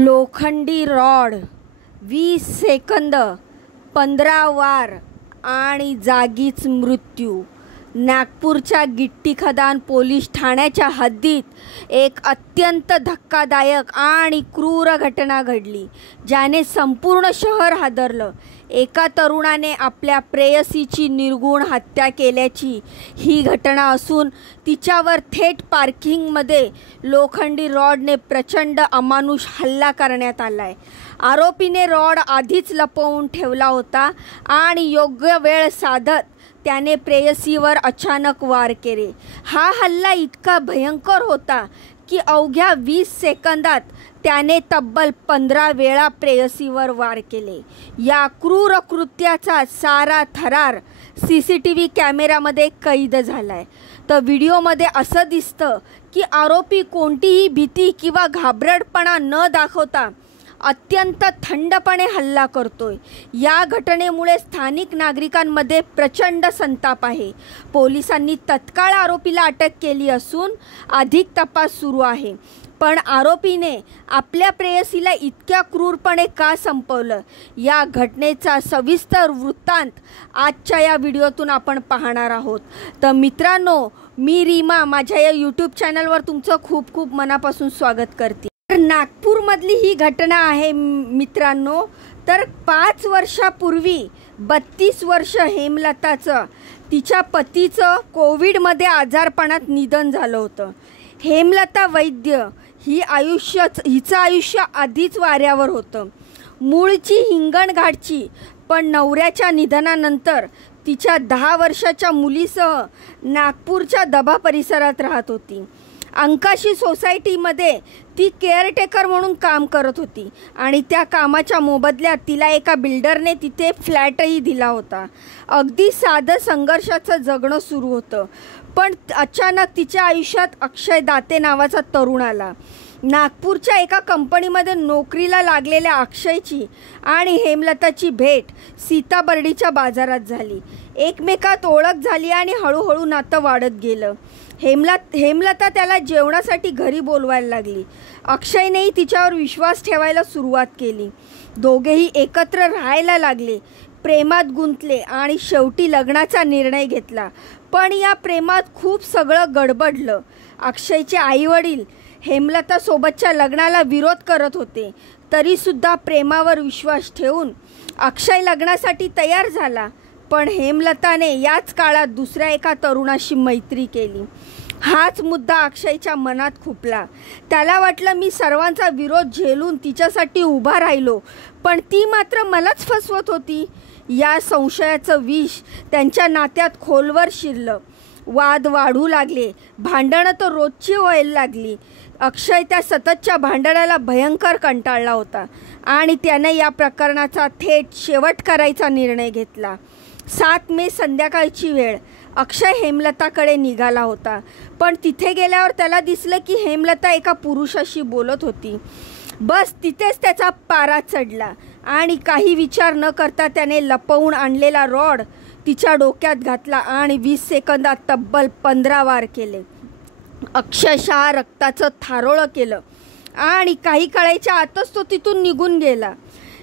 लोखंडी rod 20 second 15 वार आणि जागीच मृत्यू। नागपूरच्या गिट्टी खदान पोलीस ठाण्याच्या हद्दीत एक अत्यंत धक्कादायक आणि क्रूर घटना घडली, ज्याने संपूर्ण शहर हादरलं। एका तरुणाने आपल्या प्रेयसीची निर्गुण हत्या केल्याची ही घटना असून तिच्यावर थेट पार्किंगमध्ये लोखंडी रॉडने प्रचंड अमानुष हल्ला करण्यात आलाय। आरोपीने रॉड आधीच लपवून ठेवला होता आणि योग्य वेळ साधत त्याने प्रेयसीवर अचानक वार केले। हा हल्ला इतका भयंकर होता की अवघ्या 20 सेकंदात त्याने तब्बल 15 वेळा प्रेयसीवर वार केले। या क्रूर कृत्याचा सारा थरार CCTV कॅमेऱ्यामध्ये कैद झालाय। तर व्हिडिओमध्ये असं दिसतं की आरोपी कोणतीही भीती किंवा घाबरटपणा न दाखवता अत्यंत थंडपणे हल्ला करतोय। या घटनेमुळे स्थानिक नागरिकांमध्ये प्रचंड संताप आहे। पोलिसांनी तत्काळ आरोपीला अटक केली असून अधिक तपास सुरू आहे। पण आरोपीने आपल्या प्रेयसीला इतक्या क्रूरपणे का संपवलं, या घटनेचा सविस्तर वृत्तांत आजच्या या व्हिडिओतून आपण पाहणार आहोत। तर मित्रांनो, मी रीमा माझ्या या यूट्यूब चॅनलवर तुमचं खूप खूप मनापासून स्वागत करते। नागपूरमधली ही घटना आहे मित्रांनो। तर 5 वर्षापूर्वी 32 वर्ष हेमलताचं तिच्या पतीचं कोविडमध्ये आजारपणात निधन झालं होतं। हेमलता वैद्य हिचं आयुष्य आधीच वाऱ्यावर होतं। मूळची हिंगणघाटची, पण नवऱ्याच्या निधनानंतर तिच्या 10 वर्षाच्या मुलीसह नागपूरच्या दभा परिसरात राहत होती। अंकाशी सोसायटीमध्ये ती केअरटेकर म्हणून काम करत होती आणि त्या कामाच्या मोबदल्यात तिला एका बिल्डरने तिथे फ्लॅटही दिला होता। अगदी साधं संघर्षाचं जगणं सुरू होतं, पण अचानक तिच्या आयुष्यात अक्षय दाते नावाचा तरुण आला। नागपूरच्या एका कंपनीमध्ये नोकरीला लागलेल्या अक्षयची आणि हेमलताची भेट सीताबर्डीच्या बाजारात झाली। एकमेकात ओळख झाली आणि हळूहळू नातं वाढत गेलं। हेमलता त्याला जेवणासाठी घरी बोलवायला लागली। अक्षयनेही तिच्यावर विश्वास ठेवायला सुरुवात केली। दोघेही एकत्र राहायला लागले, प्रेमात गुंतले आणि शेवटी लग्नाचा निर्णय घेतला। पण या प्रेमात खूप सगळं गडबडलं। अक्षयचे आईवडील हेमलतासोबतच्या लग्नाला विरोध करत होते, तरीसुद्धा प्रेमावर विश्वास ठेवून अक्षय लग्नासाठी तयार झाला। पण हेमलताने याच काळात दुसऱ्या एका तरुणाशी मैत्री केली। हाच मुद्दा अक्षयच्या मनात खुपला। त्याला वाटलं, मी सर्वांचा विरोध झेलून तिच्यासाठी उभा राहिलो, पण ती मात्र मलाच फसवत होती। या संशयाचं विष त्यांच्या नात्यात खोलवर शिरलं। वाद वाढू लागले, भांडणं तर रोजची व्हायला लागली। अक्षय त्या सततच्या भांडणाला भयंकर कंटाळला होता आणि त्याने या प्रकरणाचा थेट शेवट करायचा निर्णय घेतला। 7 मे संध्याकाळची वेळ। अक्षय हेमलताकडे निघाला होता, पण तिथे गेल्यावर त्याला दिसलं की हेमलता एका पुरुषाशी बोलत होती। बस तिथेच त्याचा पारा चढला आणि काही विचार न करता त्याने लपवून आणलेला रॉड तिच्या डोक्यात घातला आणि 20 सेकंदात तब्बल 15 वार केले। अक्षरशः रक्ताचं थारोळं केलं आणि काही काळाच्या आतच तो तिथून निघून गेला।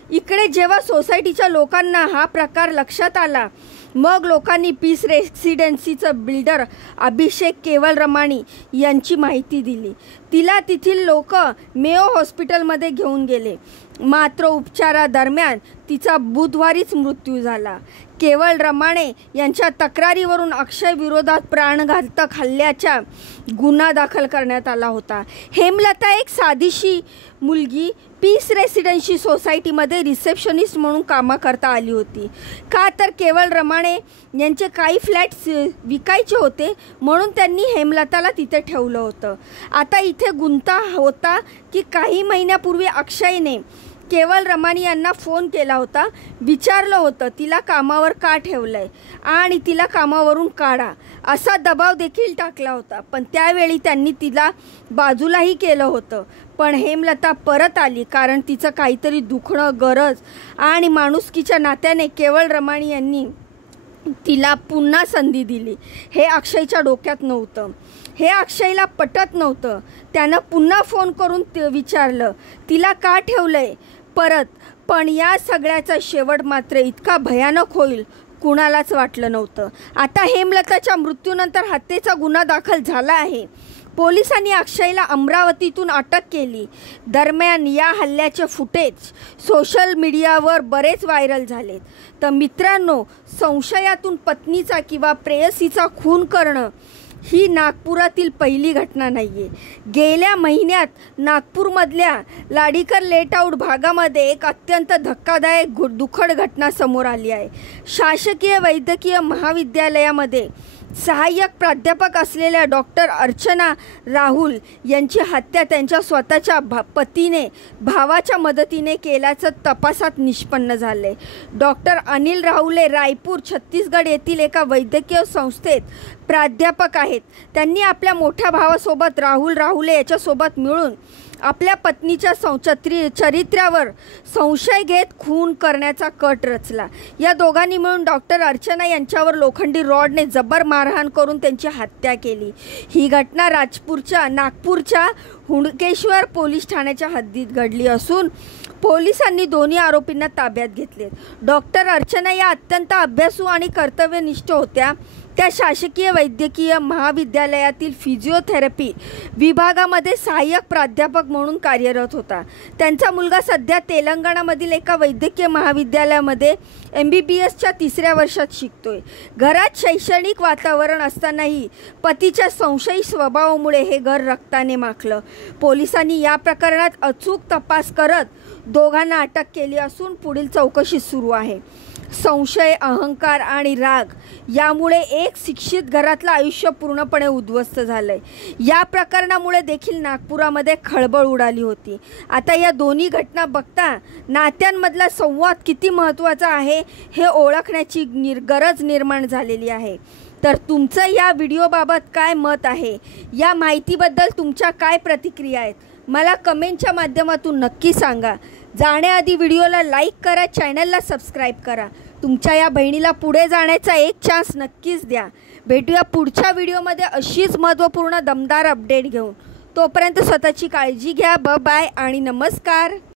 इकडे जेव्हा सोसायटीच्या लोकांना हा प्रकार लक्षात आला, मग लोकांनी पीस रेसिडेन्सीचं बिल्डर अभिषेक केवल रमाणी यांची माहिती दिली। तिला तेथील लोक मेयो हॉस्पिटलमध्ये घेऊन गेले, मात्र उपचारादरम्यान तिचा बुधवारीच मृत्यू झाला। केवल रमाणे यांच्या तक्रारीवरून अक्षय विरोधात प्राणघातक हल्ल्याचा गुन्हा दाखल करण्यात आला होता। हेमलता एक साधीशी मुलगी पीस रेसिडेन्सी सोसायटीमध्ये रिसेप्शनिस्ट म्हणून कामाकरता आली होती। का तर केवल रमाणे यांचे काही फ्लॅट्स विकायचे होते, म्हणून त्यांनी हेमलताला तिथे ठेवलं होतं। आता इथे गुंता होता की काही महिन्यापूर्वी अक्षयने केवल रमाणी यांना फोन केला होता, विचारलं होतं तिला कामावर का ठेवलंय आणि तिला कामावरून काढा असा दबाव देखील टाकला होता। पण त्यावेळी त्यांनी तिला बाजूलाही केलं होतं। पण हेमलता परत आली कारण तिचं काहीतरी दुखणं, गरज आणि माणुसकीच्या नात्याने केवल रमाणी यांनी तिला पुन्हा संधी दिली। हे अक्षयच्या डोक्यात नव्हतं। हे अक्षयला पटत नव्हतं. त्यानं पुन्हा फोन करून विचारलं, तिला का ठेवलंय परत. पण या सगळ्याचा शेवट मात्र इतका भयानक होईल कुणालाच वाटलं नव्हतं. आता हेमलताच्या मृत्यूनंतर हत्येचा गुन्हा दाखल झाला आहे. पोलिसांनी अक्षयला अमरावतीतून अटक केली. दरम्यान या हल्ल्याचे फुटेज सोशल मीडियावर बरेच व्हायरल झालेत. तर मित्रांनो, संशयातून पत्नीचा किंवा प्रेयसीचा खून करणं ही नागपुरातील पहिली घटना नाही आहे. गेल्या महिन्यात नागपूरमधल्या लाडीकर लेटआउट भागामध्ये एक अत्यंत धक्कादायक दुःखद घटना समोर आली आहे. शासकीय वैद्यकीय महाविद्यालयामध्ये सहाय्यक प्राध्यापक असलेल्या डॉक्टर अर्चना राहुल यांची हत्या त्यांच्या स्वतःच्या पतीने भावाच्या मदतीने केल्याचं तपासात निष्पन्न झाले. डॉक्टर अनिल राहुले रायपूर छत्तीसगड येथील एका वैद्यकीय संस्थेत प्राध्यापक आहेत. त्यांनी आपल्या मोठ्या भावासोबत राहुल राहुले याच्यासोबत मिळून आपल्या पत्नीच्या चरित्र्यावर संशय घेत खून करण्याचा कट रचला. या दोघांनी मिळून डॉक्टर अर्चना यांच्यावर लोखंडी रॉडने जबर मारहाण करून त्यांची हत्या केली. ही घटना नागपूरच्या हुडकेश्वर पोलीस ठाण्याच्या हद्दीत घडली असून पोलिसांनी दोन्ही आरोपींना ताब्यात घेतले. डॉक्टर अर्चना या अत्यंत अभ्यासू आणि कर्तव्यनिष्ठ होत्या. त्या शासकीय वैद्यकीय महाविद्यालयातील फिजिओथेरपी विभागामध्ये सहाय्यक प्राध्यापक म्हणून कार्यरत होता. त्यांचा मुलगा सध्या तेलंगणामधील एका वैद्यकीय महाविद्यालयामध्ये MBBSच्या 3ऱ्या वर्षात शिकतोय. घरात शैक्षणिक वातावरण असतानाही पतीच्या संशयी स्वभावामुळे हे घर रक्ताने माखलं. पोलिसांनी या प्रकरणात अचूक तपास करत दोघांना अटक केली असून पुढील चौकशी सुरू आहे. संशय, अहंकार आणि राग यामुळे एक शिक्षित घरातलं आयुष्य पूर्णपणे उद्ध्वस्त झालंय. या प्रकरणामुळे देखील नागपुरामध्ये खळबळ उडाली होती. आता या दोन्ही घटना बघता नात्यांमधला संवाद किती महत्त्वाचा आहे हे ओळखण्याची गरज निर्माण झालेली आहे. तर तुमचं या व्हिडिओबाबत काय मत आहे, या माहितीबद्दल तुमच्या काय प्रतिक्रिया आहेत, मला कमेंटच्या माध्यमातून नक्की सांगा. जाण्याआधी व्हिडिओला लाईक करा, चॅनलला सबस्क्राईब करा. तुमच्या या बहिणीला पुढे जाण्याचा एक चान्स नक्कीच द्या. भेटूया पुढच्या व्हिडिओमध्ये अशीच महत्त्वपूर्ण दमदार अपडेट घेऊन. तोपर्यंत स्वतःची काळजी घ्या. बाय आणि नमस्कार.